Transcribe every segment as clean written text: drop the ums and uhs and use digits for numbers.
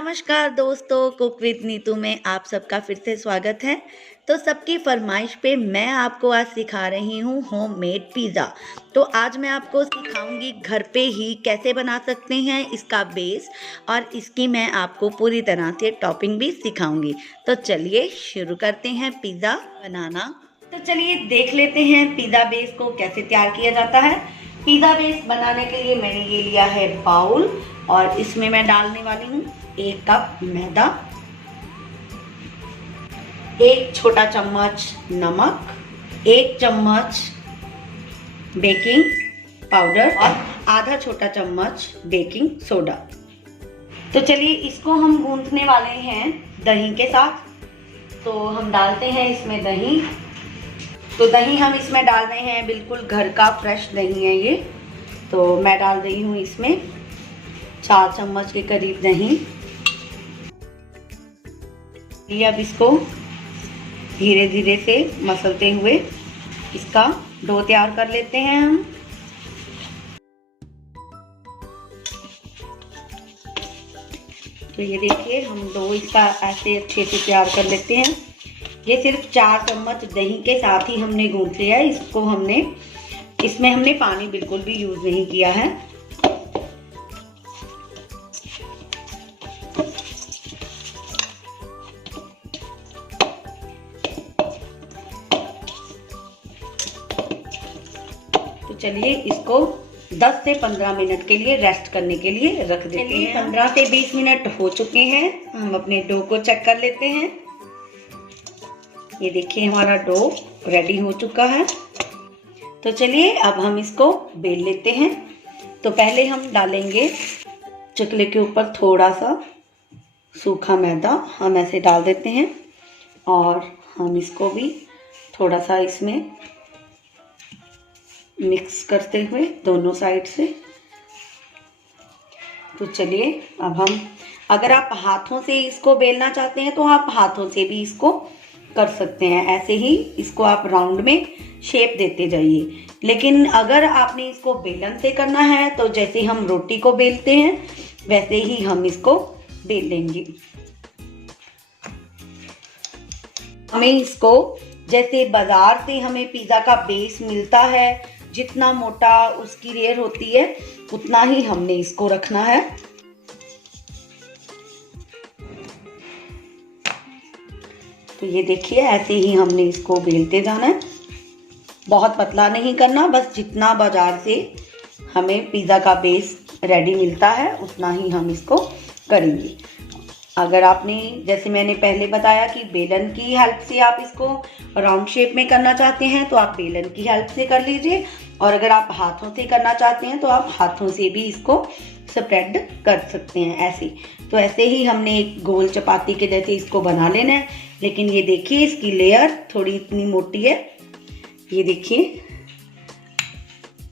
नमस्कार दोस्तों, cook with Neetu में आप सबका फिर से स्वागत है। तो सबकी फरमाइश पे मैं आपको आज सिखा रही हूँ होममेड पिज़्ज़ा। तो आज मैं आपको सिखाऊंगी घर पे ही कैसे बना सकते हैं इसका बेस, और इसकी मैं आपको पूरी तरह से टॉपिंग भी सिखाऊंगी। तो चलिए शुरू करते हैं पिज़्ज़ा बनाना। तो चलिए देख लेते हैं पिज़्ज़ा बेस को कैसे तैयार किया जाता है। पिज़्ज़ा बेस बनाने के लिए मैंने ये लिया है बाउल, और इसमें मैं डालने वाली हूँ 1 कप मैदा, 1 छोटा चम्मच नमक, 1 चम्मच बेकिंग पाउडर और आधा छोटा चम्मच बेकिंग सोडा। तो चलिए इसको हम गूंथने वाले हैं दही के साथ। तो हम डालते हैं इसमें दही। तो दही हम इसमें डाल रहे हैं बिल्कुल घर का फ्रेश दही है ये। तो मैं डाल रही हूँ इसमें 4 चम्मच के करीब दही। अब इसको धीरे धीरे से मसलते हुए इसका डो तैयार कर लेते हैं हम। तो ये देखिए हम डो इसका ऐसे अच्छे से तैयार कर लेते हैं। ये सिर्फ 4 चम्मच दही के साथ ही हमने गूंथ लिया है। इसमें हमने पानी बिल्कुल भी यूज नहीं किया है। तो चलिए इसको 10 से 15 मिनट के लिए रेस्ट करने के लिए रख देते हैं। 15 से 20 मिनट हो चुके हैं। हम अपने डो को चेक कर लेते हैं। ये देखिए हमारा डो रेडी हो चुका है। तो चलिए अब हम इसको बेल लेते हैं। तो पहले हम डालेंगे चकले के ऊपर थोड़ा सा सूखा मैदा, हम ऐसे डाल देते हैं, और हम इसको भी थोड़ा सा इसमें मिक्स करते हुए दोनों साइड से। तो चलिए अब हम, अगर आप हाथों से इसको बेलना चाहते हैं तो आप हाथों से भी इसको कर सकते हैं। ऐसे ही इसको आप राउंड में शेप देते जाइए। लेकिन अगर आपने इसको बेलन से करना है तो जैसे हम रोटी को बेलते हैं वैसे ही हम इसको बेल लेंगे। हमें इसको, जैसे बाजार से हमें पिज़्ज़ा का बेस मिलता है, जितना मोटा उसकी लेयर होती है उतना ही हमने इसको रखना है। तो ये देखिए ऐसे ही हमने इसको बेलते जाना है। बहुत पतला नहीं करना, बस जितना बाजार से हमें पिज़्ज़ा का बेस रेडी मिलता है उतना ही हम इसको करेंगे। अगर आपने, जैसे मैंने पहले बताया कि बेलन की हेल्प से आप इसको राउंड शेप में करना चाहते हैं तो आप बेलन की हेल्प से कर लीजिए, और अगर आप हाथों से करना चाहते हैं तो आप हाथों से भी इसको स्प्रेड कर सकते हैं ऐसे। तो ऐसे ही हमने एक गोल चपाती के जैसे इसको बना लेना है। लेकिन ये देखिए इसकी लेयर थोड़ी इतनी मोटी है, ये देखिए।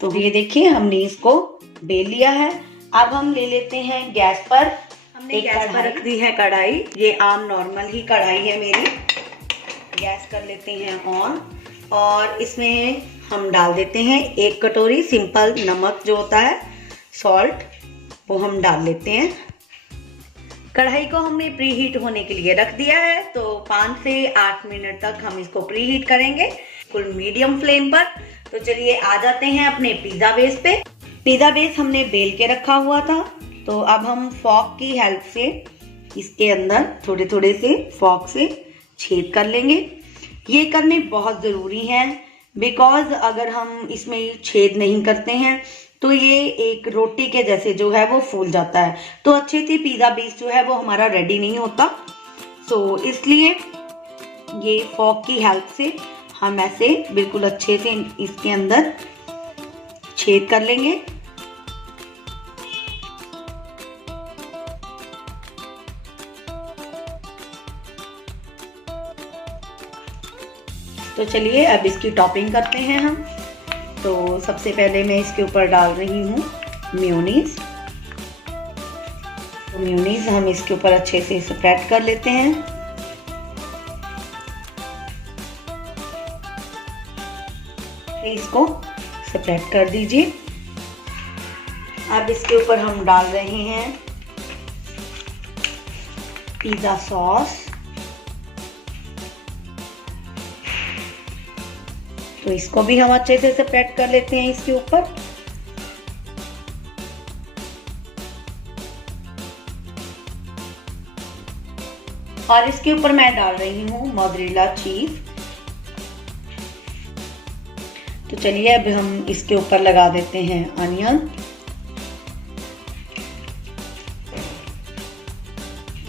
तो ये देखिए हमने इसको बेल लिया है। अब हम ले लेते हैं गैस पर, हमने गैस पर रख दी है कढ़ाई। ये आम नॉर्मल ही कढ़ाई है मेरी। गैस कर लेते हैं ऑन, और इसमें हम डाल देते हैं 1 कटोरी सिंपल नमक जो होता है, सॉल्ट, वो हम डाल लेते हैं। कढ़ाई को हमने प्री हीट होने के लिए रख दिया है। तो 5 से 8 मिनट तक हम इसको प्री हीट करेंगे फुल मीडियम फ्लेम पर। तो चलिए आ जाते हैं अपने पिज़्ज़ा बेस पे। पिज़्ज़ा बेस हमने बेल के रखा हुआ था। तो अब हम फॉर्क की हेल्प से इसके अंदर थोड़े थोड़े से फॉर्क से छेद कर लेंगे। ये करने बहुत ज़रूरी है, बिकॉज अगर हम इसमें छेद नहीं करते हैं तो ये एक रोटी के जैसे जो है वो फूल जाता है, तो अच्छे से पिज़्ज़ा बेस जो है वो हमारा रेडी नहीं होता। तो इसलिए ये फॉर्क की हेल्प से हम ऐसे बिल्कुल अच्छे से इसके अंदर छेद कर लेंगे। तो चलिए अब इसकी टॉपिंग करते हैं हम। तो सबसे पहले मैं इसके ऊपर डाल रही हूँ मेयोनीज। तो मेयोनीज हम इसके ऊपर अच्छे से स्प्रेड कर लेते हैं। इसको स्प्रेड कर दीजिए। अब इसके ऊपर हम डाल रहे हैं पिज़्ज़ा सॉस। तो इसको भी हम अच्छे से स्प्रेड कर लेते हैं इसके ऊपर। और इसके ऊपर मैं डाल रही हूँ मोज़रेला चीज। तो चलिए अब हम इसके ऊपर लगा देते हैं अनियन।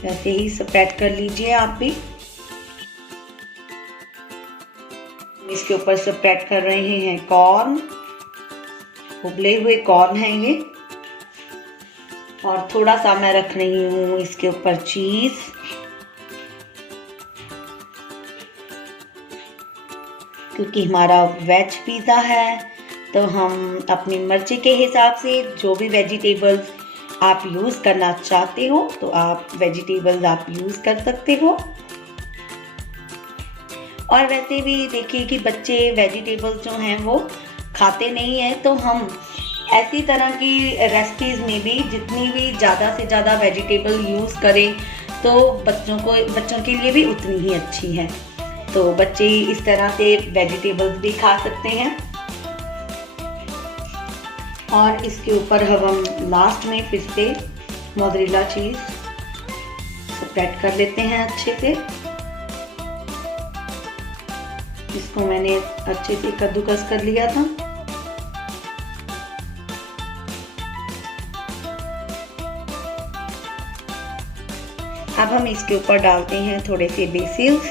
ऐसे ही स्प्रेड कर लीजिए आप भी। इसके ऊपर स्प्रेड कर रहे हैं कॉर्न, उबले हुए कॉर्न हैं ये। और थोड़ा सा मैं रख रही हूँ इसके ऊपर चीज। क्योंकि हमारा वेज पिज़्ज़ा है तो हम अपनी मर्जी के हिसाब से जो भी वेजिटेबल्स आप यूज़ करना चाहते हो तो आप वेजिटेबल्स आप यूज़ कर सकते हो। और वैसे भी देखिए कि बच्चे वेजिटेबल्स जो हैं वो खाते नहीं हैं, तो हम ऐसी तरह की रेसिपीज़ में भी जितनी भी ज़्यादा से ज़्यादा वेजिटेबल यूज़ करें तो बच्चों के लिए भी उतनी ही अच्छी है। तो बच्चे इस तरह से वेजिटेबल्स भी खा सकते हैं। और इसके ऊपर हम लास्ट में फिर से मोज़रेला चीज स्प्रेड कर लेते हैं अच्छे से। इसको मैंने अच्छे से कद्दूकस कर लिया था। अब हम इसके ऊपर डालते हैं थोड़े से बेसिल।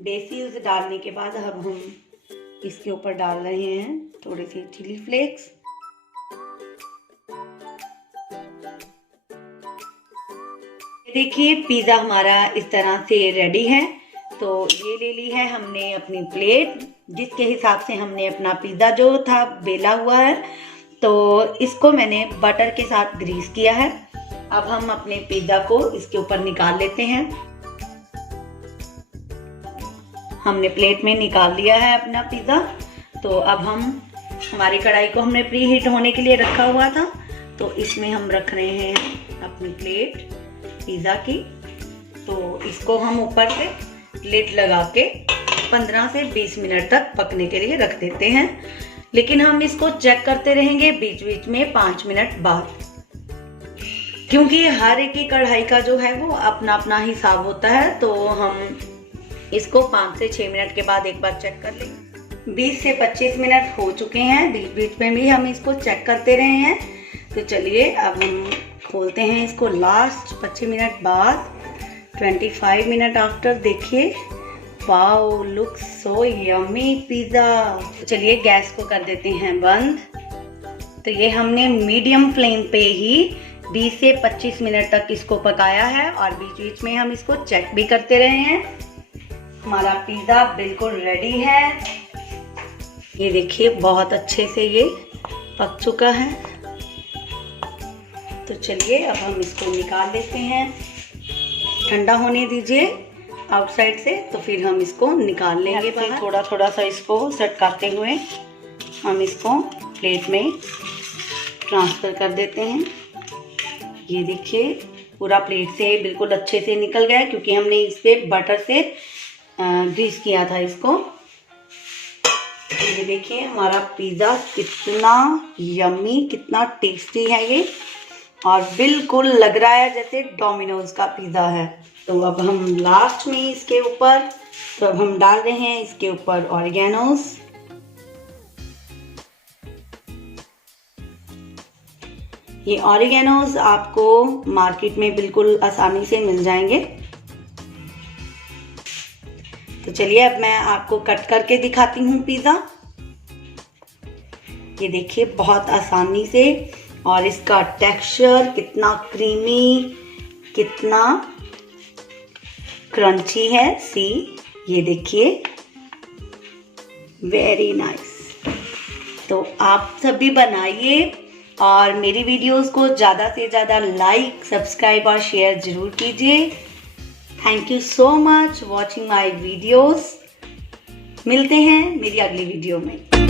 बेसिल्स डालने के बाद अब हम इसके ऊपर डाल रहे हैं थोड़े से चिली फ्लेक्स। देखिए पिज़्ज़ा हमारा इस तरह से रेडी है। तो ये ले ली है हमने अपनी प्लेट, जिसके हिसाब से हमने अपना पिज़्ज़ा जो था बेला हुआ है। तो इसको मैंने बटर के साथ ग्रीस किया है। अब हम अपने पिज़्ज़ा को इसके ऊपर निकाल लेते हैं। हमने प्लेट में निकाल लिया है अपना पिज़्ज़ा। तो अब हम हमारी कढ़ाई को हमने प्री हीट होने के लिए रखा हुआ था, तो इसमें हम रख रहे हैं अपनी प्लेट पिज़्ज़ा की। तो इसको हम ऊपर से लिड लगा के 15 से 20 मिनट तक पकने के लिए रख देते हैं। लेकिन हम इसको चेक करते रहेंगे बीच बीच में 5 मिनट बाद, क्योंकि हर एक की कढ़ाई का जो है वो अपना अपना हिसाब होता है। तो हम इसको 5 से 6 मिनट के बाद एक बार चेक कर लेंगे। 20 से 25 मिनट हो चुके हैं, बीच बीच में भी हम इसको चेक करते रहे हैं। तो चलिए अब हम खोलते हैं इसको लास्ट 25 मिनट बाद, 25 मिनट आफ्टर। देखिए wow, look so yummy pizza. चलिए गैस को कर देते हैं बंद। तो ये हमने मीडियम फ्लेम पे ही 20 से 25 मिनट तक इसको पकाया है और बीच बीच में हम इसको चेक भी करते रहे हैं। हमारा पिज़्ज़ा बिल्कुल रेडी है। ये देखिए बहुत अच्छे से ये पक चुका है। तो चलिए अब हम इसको निकाल लेते हैं। ठंडा होने दीजिए आउटसाइड से, तो फिर हम इसको निकाल लेंगे बाहर। थोड़ा थोड़ा सा इसको सटकाते हुए हम इसको प्लेट में ट्रांसफ़र कर देते हैं। ये देखिए पूरा प्लेट से बिल्कुल अच्छे से निकल गया है, क्योंकि हमने इस पे बटर से ग्रीस किया था इसको। ये देखिए हमारा पिज़्ज़ा कितना यम्मी, कितना टेस्टी है ये, और बिल्कुल लग रहा है जैसे डोमिनोज का पिज़्ज़ा है। तो अब हम लास्ट में इसके ऊपर, तो अब हम डाल रहे हैं इसके ऊपर ऑरिगेनोस। ये ऑरिगेनोस आपको मार्केट में बिल्कुल आसानी से मिल जाएंगे। तो चलिए अब मैं आपको कट करके दिखाती हूँ पिज़्ज़ा। ये देखिए बहुत आसानी से, और इसका टेक्सचर कितना क्रीमी, कितना क्रंची है। सी ये देखिए, वेरी नाइस। तो आप सभी बनाइए और मेरी वीडियोस को ज़्यादा से ज़्यादा लाइक, सब्सक्राइब और शेयर ज़रूर कीजिए। Thank you so much watching my videos. मिलते हैं मेरी अगली वीडियो में।